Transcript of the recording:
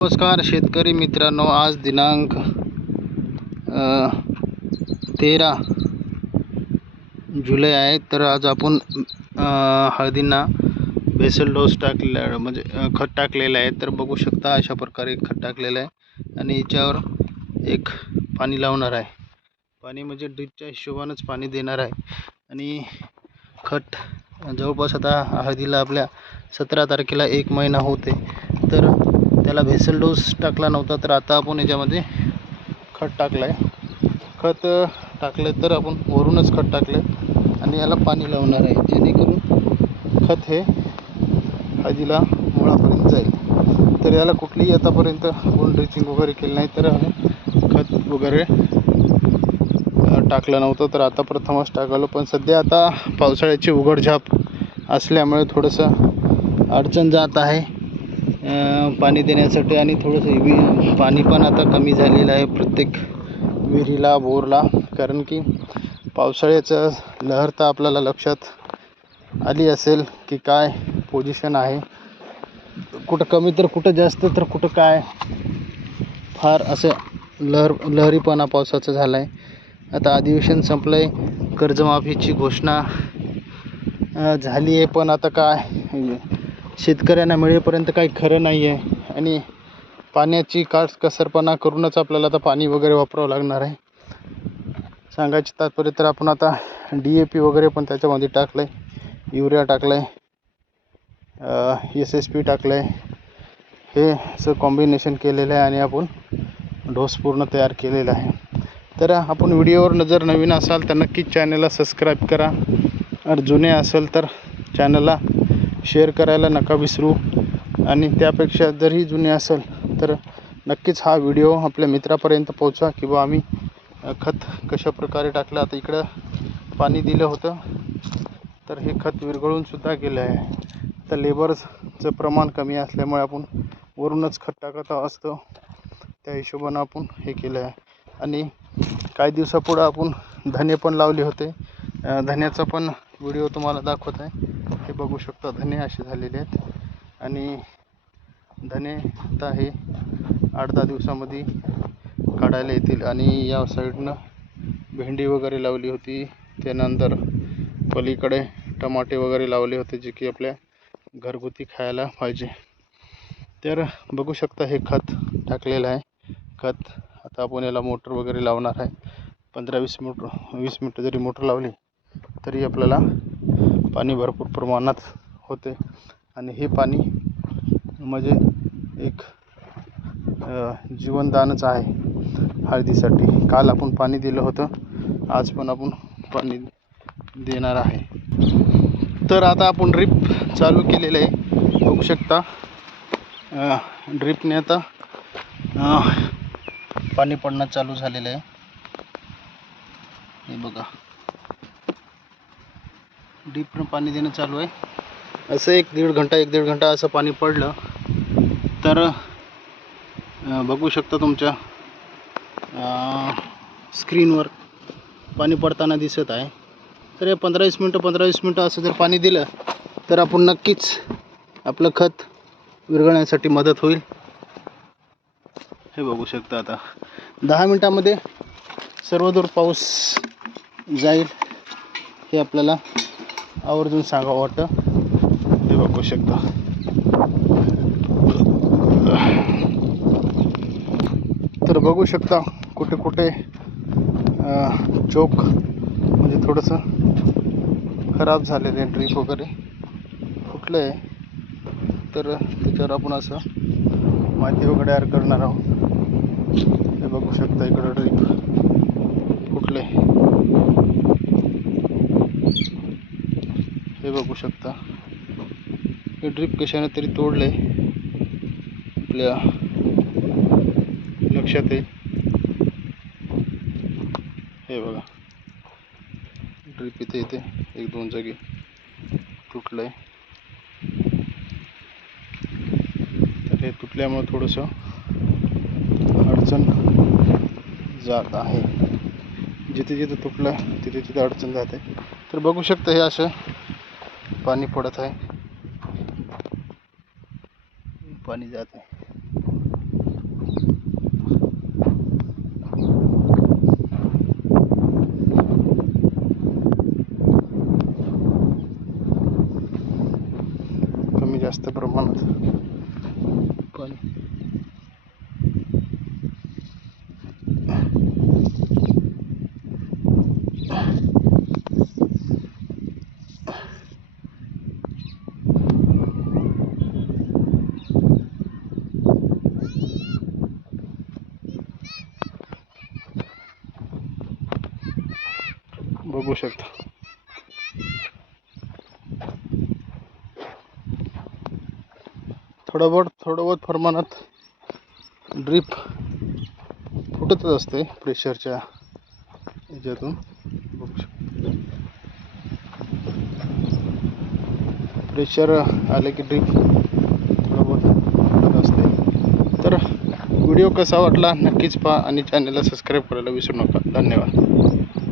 नमस्कार शेतकरी मित्रांनो, आज दिनांक 13 जुलै आहे. तर आज आपण हळदींना बेसल डोस टाकलेला म्हणजे खत टाकलेलं आहे. तर बघू शकता अशा प्रकारे खत टाकलेलं आहे आणि याच्यावर एक पाणी लावणार आहे. पाणी म्हणजे ड्रिपच्या हिशोबानंच पाणी देणार आहे. आणि खत जवळपास आता हळदीला आपल्या 17 तारखेला 1 महिना होते. तर त्याला बेसल डोस टाकला नव्हता, तर आता आपण याच्यामध्ये खत टाकलं आहे. खत टाकलं तर आपण वरूनच खत टाकलं आणि याला पाणी लावणार आहे, जेणेकरून खत हे हळदीला मुळापर्यंत जाईल. तर याला कुठलीही आतापर्यंत आपण ड्रिचिंग वगैरे केलं नाही, तर खत वगैरे टाकलं नव्हतं. तर आता प्रथमच टाकलं. पण सध्या आता पावसाळ्याची उघडझाप असल्यामुळे थोडंसं अडचण जात आहे पाणी देण्यासाठी. आणि थोडंसं पाणी पण आता कमी झालेलं आहे प्रत्येक विहिरीला, बोरला. कारण की पावसाळ्याचं लहर तर आपल्याला लक्षात आली असेल की काय पोझिशन आहे, कुठं कमी तर कुठं जास्त तर कुठं काय, फार असं लहरीपणा पावसाचा झाला आहे. आता अधिवेशन संपलं आहे, कर्जमाफीची घोषणा झाली आहे, पण आता काय शेतकऱ्यांना मिळेपर्यंत काही खरं नाही आहे. आणि पाण्याची काटकसरपणा करूनच आपल्याला आता पाणी वगैरे वापरावं लागणार आहे. सांगायचे तात्पर्य तर आपण आता DAP वगैरे पण त्याच्यामध्ये टाकलं आहे, युरिया टाकलं आहे, SSP टाकलं आहे. हे असं कॉम्बिनेशन केलेलं आहे आणि आपण डोस पूर्ण तयार केलेला आहे. तर आपण व्हिडिओवर जर नवीन असाल तर नक्कीच चॅनलला सबस्क्राईब करा. आणि जुने असेल तर चॅनलला शेअर करायला नका विसरू. आणि त्यापेक्षा जरही जुने असेल तर नक्कीच हा व्हिडिओ आपल्या मित्रापर्यंत पोहोचवा की बा आम्ही खत कशा प्रकारे टाकलं. आता इकडं पाणी दिलं होतं तर हे खत विरघळूनसुद्धा गेलं आहे. तर लेबरचं प्रमाण कमी असल्यामुळे आपण वरूनच खत टाकत असतो, त्या हिशोबानं आपण हे केलं आहे. आणि काही दिवसापुढं आपण धने पण लावले होते. धन्याचा पण व्हिडिओ तुम्हाला दाखवत आहे. हे बघू शकता, धने असे झालेले आहेत. आणि धने आता हे 8-10 दिवसामध्ये काढायला येतील. आणि या साईडनं भेंडी वगैरे लावली होती, त्यानंतर पलीकडे टमाटे वगैरे लावले होते, जे की आपल्या घरगुती खायला पाहिजे. तर बघू शकता हे खत टाकलेलं आहे. खत आता आपण याला मोटर वगैरे लावणार आहे. 15-20 मिनटं जरी मोटर लावली तरी आपल्याला पाणी भरपूर प्रमाणात होते. आणि हे पाणी म्हणजे एक जीवनदानच आहे हळदीसाठी. काल आपण पाणी दिलं होतं, आज पण आपण पाणी देणार आहे. तर आता आपण ड्रीप चालू केलेलं आहे, बघू शकता. ड्रीपने आता पाणी पडणं चालू झालेलं आहे. हे बघा, ड्रीपनं पाणी देणं चालू आहे. असं 1-1.5 घंटा असं पाणी पडलं तर बघू शकता तुमच्या स्क्रीनवर पाणी पडताना दिसत आहे. तर 15-20 मिनटं असं जर पाणी दिलं तर आपण नक्कीच आपलं खत विरघळण्यासाठी मदत होईल. हे बघू शकता, आता 10 मिनटामध्ये सर्वदूर पाऊस जाईल, हे आपल्याला आवर्जून सांगावं वाटतं. हे बघू शकता. तर बघू शकता कुठे कुठे चोक म्हणजे थोडंसं खराब झालेलं आहे, ड्रीप वगैरे फुटलं आहे. तर त्याच्यावर आपण असं माती वगैरे तयार करणार आहोत. हे बघू शकता, इकडं ड्रीप फुटले, हे बघू शकता. हे ड्रीप कशाने तरी तोडले, आपल्या लक्षात येईल. हे बघा, ड्रीप इथे 1-2 जागी तुटलंय. तर हे तुटल्यामुळे थोडंसं अडचण जात आहे. जिथे जिथे तुटलं तिथे तिथे अडचण जाते. तर बघू शकता, हे असं पाणी पडत आहे, पाणी जात आहे. पाणी बघू शकता. थोडं बहुत प्रमाणात ड्रीप फुटतच असते प्रेशरच्या ह्याच्यातून. बघू शकता प्रेशर आले की ड्रीप थोडं बहुत फुटत असते. तर व्हिडिओ कसा वाटला नक्कीच पहा आणि चॅनलला सबस्क्राईब करायला विसरू नका. धन्यवाद.